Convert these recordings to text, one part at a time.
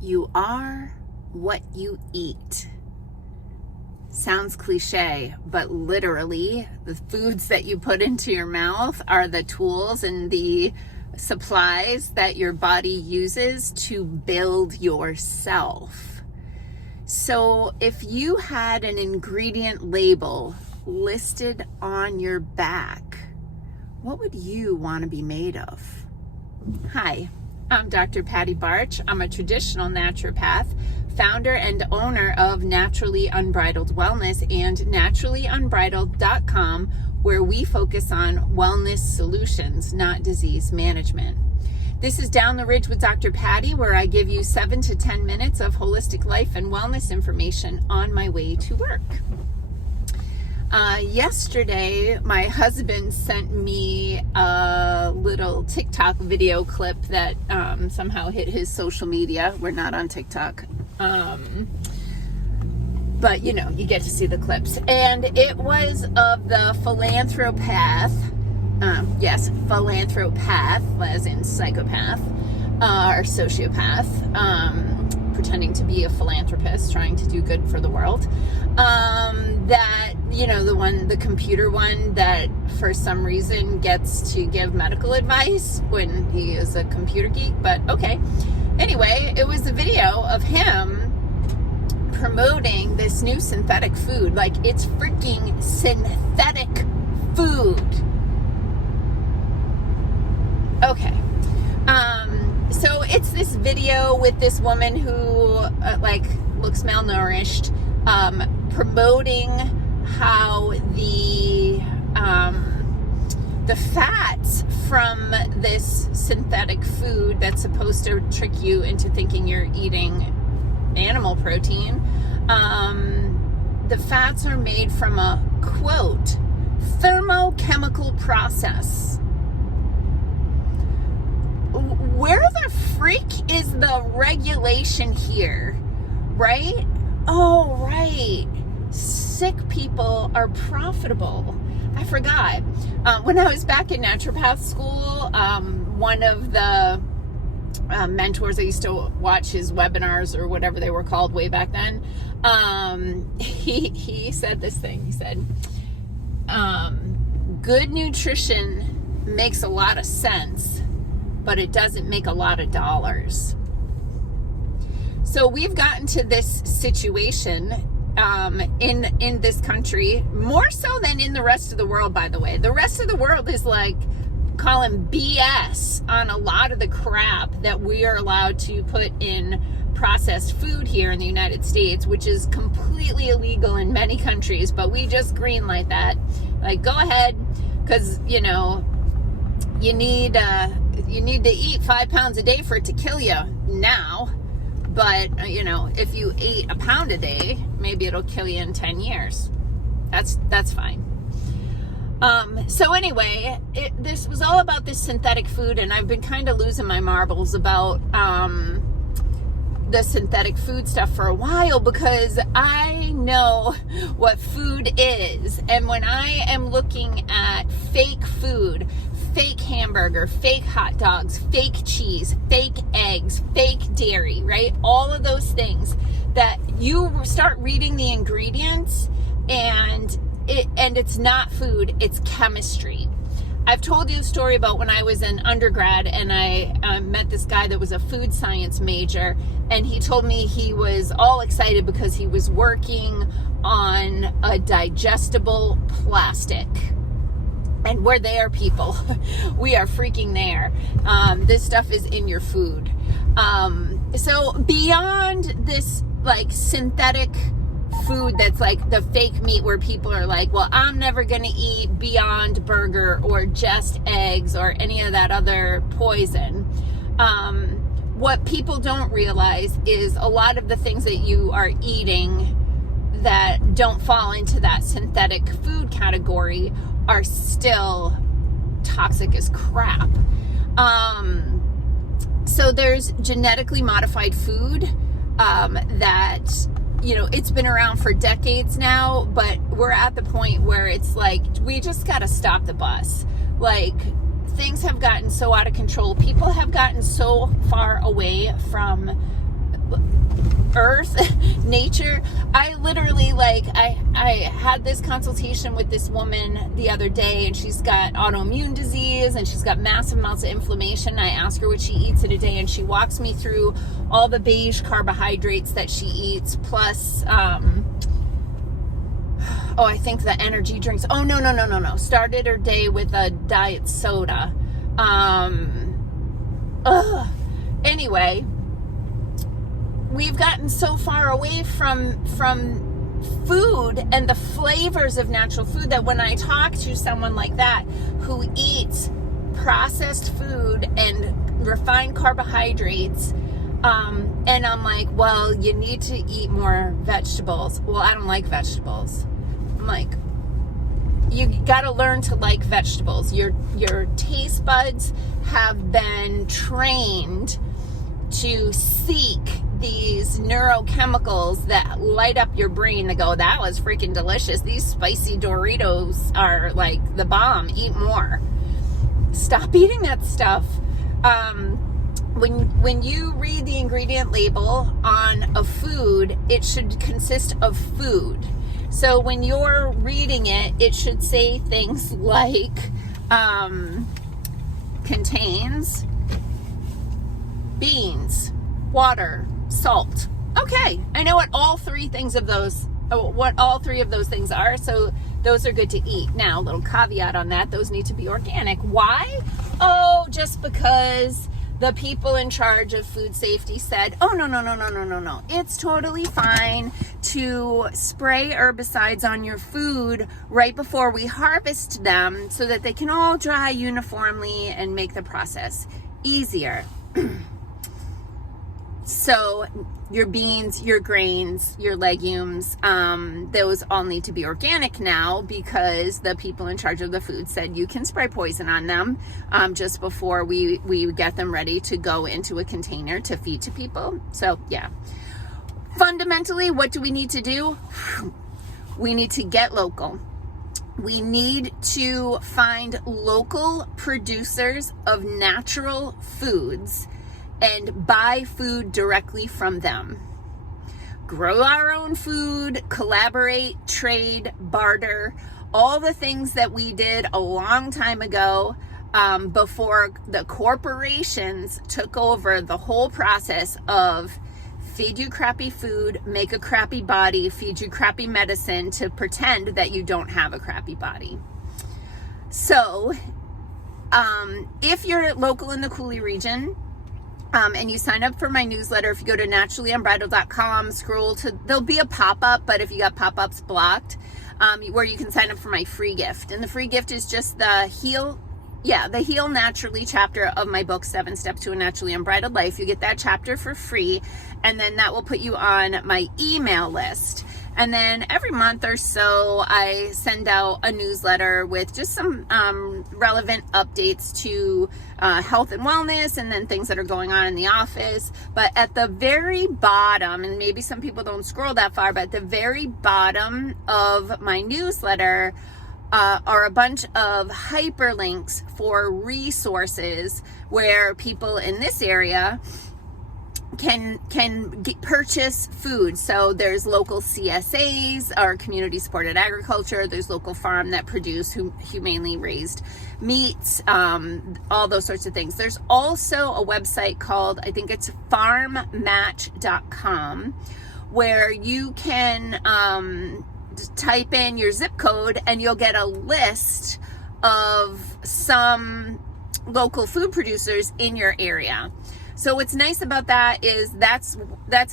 You are what you eat. Sounds cliche, but literally the foods that you put into your mouth are the tools and the supplies that your body uses to build yourself. So if you had an ingredient label listed on your back, what would you want to be made of? Hi, I'm Dr. Patty Barch. I'm a traditional naturopath, founder and owner of Naturally Unbridled Wellness and naturallyunbridled.com, where we focus on wellness solutions, not disease management. This is Down the Ridge with Dr. Patty, where I give you 7 to 10 minutes of holistic life and wellness information on my way to work. Yesterday, my husband sent me a little TikTok video clip that somehow hit his social media. We're not on TikTok. But you know, you get to see the clips. And it was of the philanthropath, yes, philanthropath, as in psychopath, or sociopath, pretending to be a philanthropist, trying to do good for the world. That, you know, the computer one that for some reason gets to give medical advice when he is a computer geek, but okay. Anyway, it was a video of him promoting this new synthetic food. Like, it's freaking synthetic food. Okay. So it's this video with this woman who looks malnourished, promoting how the fats from this synthetic food that's supposed to trick you into thinking you're eating animal protein, the fats are made from a, quote, thermochemical process. Where the freak is the regulation here, right? Oh, right. Sick people are profitable. I forgot. When I was back in naturopath school, one of the mentors, I used to watch his webinars or whatever they were called way back then. He said this thing. He said, good nutrition makes a lot of sense, but it doesn't make a lot of dollars. So we've gotten to this situation in this country, more so than in the rest of the world, by the way. The rest of the world is like calling BS on a lot of the crap that we are allowed to put in processed food here in the United States, which is completely illegal in many countries, but we just greenlight that. Like, go ahead, because, you know, you need to eat 5 pounds a day for it to kill you now. But, you know, if you ate a pound a day, maybe it'll kill you in 10 years. That's fine. So anyway, this was all about this synthetic food, and I've been kind of losing my marbles about the synthetic food stuff for a while, because I know what food is. And when I am looking at fake food, fake hamburger, fake hot dogs, fake cheese, fake eggs, fake dairy, right? All of those things that you start reading the ingredients, and it's not food, it's chemistry. I've told you a story about when I was an undergrad and I met this guy that was a food science major, and he told me he was all excited because he was working on a digestible plastic. And we're there, people. We are freaking there. This stuff is in your food. So beyond this, like, synthetic food that's like the fake meat where people are like, well, I'm never going to eat Beyond Burger or Just Eggs or any of that other poison. What people don't realize is a lot of the things that you are eating that don't fall into that synthetic food category are still toxic as crap. So there's genetically modified food that, you know, it's been around for decades now, but we're at the point where it's like, we just got to stop the bus. Like, things have gotten so out of control. People have gotten so far away from earth, nature. I literally, like, I had this consultation with this woman the other day, and she's got autoimmune disease and she's got massive amounts of inflammation. I ask her what she eats in a day, and she walks me through all the beige carbohydrates that she eats, plus I think the energy drinks. Oh, no. Started her day with a diet soda. Anyway, we've gotten so far away from food and the flavors of natural food that when I talk to someone like that who eats processed food and refined carbohydrates, and I'm like, well, you need to eat more vegetables. Well, I don't like vegetables. I'm like, you got to learn to like vegetables. Your taste buds have been trained to seek these neurochemicals that light up your brain to go, that was freaking delicious. These spicy Doritos are like the bomb. Eat more. Stop eating that stuff. When you read the ingredient label on a food, it should consist of food. So when you're reading it, it should say things like contains beans, water, salt. Okay, I know what all three of those things are, so those are good to eat. Now, a little caveat on that, those need to be organic. Why? Oh, just because the people in charge of food safety said, oh, no. It's totally fine to spray herbicides on your food right before we harvest them so that they can all dry uniformly and make the process easier. So your beans, your grains, your legumes, those all need to be organic now because the people in charge of the food said you can spray poison on them just before we get them ready to go into a container to feed to people. So yeah, fundamentally, what do we need to do? We need to get local. We need to find local producers of natural foods and buy food directly from them. Grow our own food, collaborate, trade, barter, all the things that we did a long time ago before the corporations took over the whole process of feed you crappy food, make a crappy body, feed you crappy medicine to pretend that you don't have a crappy body. So if you're local in the Cooley region, and you sign up for my newsletter, if you go to naturallyunbridled.com, scroll to, there'll be a pop-up, but if you got pop-ups blocked, where you can sign up for my free gift. And the free gift is just the Heal Naturally chapter of my book, 7 Steps to a Naturally Unbridled Life. You get that chapter for free, and then that will put you on my email list. And then every month or so, I send out a newsletter with just some relevant updates to health and wellness, and then things that are going on in the office. But at the very bottom, and maybe some people don't scroll that far, but at the very bottom of my newsletter are a bunch of hyperlinks for resources where people in this area can purchase food. So there's local CSAs, or community supported agriculture. There's local farm that produce humanely raised meats, all those sorts of things. There's also a website called, I think it's farmmatch.com, where you can type in your zip code and you'll get a list of some local food producers in your area. So what's nice about that is that's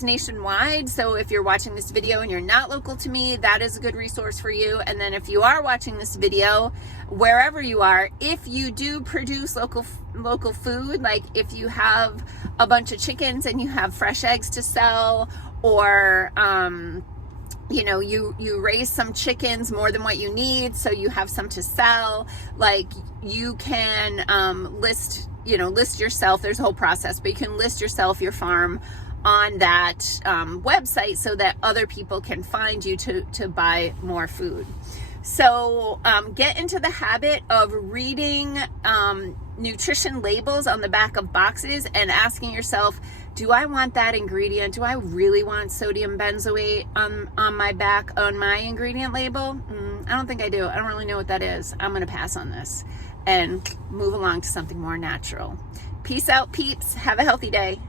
nationwide. So if you're watching this video and you're not local to me, that is a good resource for you. And then if you are watching this video, wherever you are, if you do produce local food, like if you have a bunch of chickens and you have fresh eggs to sell, or you raise some chickens more than what you need, so you have some to sell, like you can list yourself. There's a whole process, but you can list yourself, your farm, on that website so that other people can find you to buy more food. So get into the habit of reading nutrition labels on the back of boxes and asking yourself, Do I want that ingredient? Do I really want sodium benzoate on my back on my ingredient label? I don't think I do. I don't really know what that is. I'm going to pass on this and move along to something more natural. Peace out, peeps. Have a healthy day.